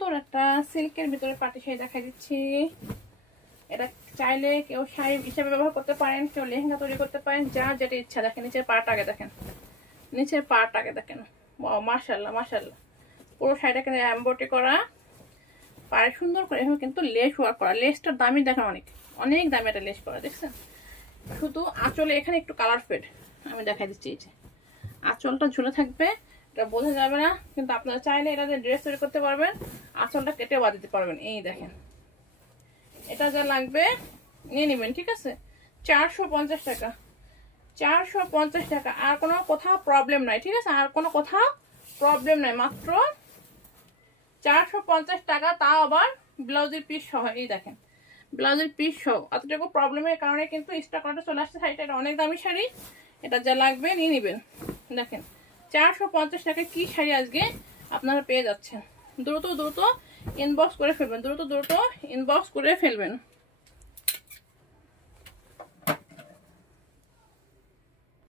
সুন্দর একটা সিল্কের ভিতরে পাটি শাড়ি দেখাই দিচ্ছি। এটা চাইলে কেউ শাড়ি হিসেবে ব্যবহার করতে পারেন, কেউ লেহেঙ্গা তৈরি করতে পারেন, যার যেটা ইচ্ছা। দেখেন নিচের পাড়টাকে দেখেন, নিচের পাড়টাকে দেখেন, মাশাআল্লাহ মাশাআল্লাহ। পুরো শাড়িটা কিন্তু এমব্রয়ডারি করা, পাড়ে সুন্দর করে এভাবে কিন্তু লেস ওয়ার্ক করা। লেসটার দামি দেখেন, অনেক অনেক দামি একটা লেস করা, দেখছেন? শুধু আঁচলে এখানে একটু কালার ফেড আমি দেখাই দিচ্ছি। এই যে আঁচলটা ঝুলে থাকবে, এটা বোঝা যাবে না, কিন্তু আপনারা চাইলে এটা দিয়ে ড্রেস তৈরি করতে পারবেন, আঁচলটা কেটে বাদ দিতে পারবেন। এই দেখেন, এটা যা লাগবে নিয়ে নেবেন, ঠিক আছে? 450 টাকা, 450 টাকা। আর কোনো কোথাও প্রবলেম নাই, ঠিক আছে? আর কোনো কোথাও প্রবলেম নাই, মাত্র 450 টাকা, তাও আবার ব্লাউজের পিস সহ। এই দেখেন ব্লাউজের পিস সহ। অতটুকু প্রবলেমের কারণে কিন্তু স্টক আউটে চলে আসছে শাড়িটা। এটা অনেক দামি শাড়ি, এটা যা লাগবে নিয়ে নেবেন। দেখেন 450 টাকায় কি শাড়ি আজকে আপনারা পেয়ে যাচ্ছেন। দ্রুত দ্রুত ইনবক্স করে ফেলবেন, দ্রুত দ্রুত ইনবক্স করে ফেলবেন।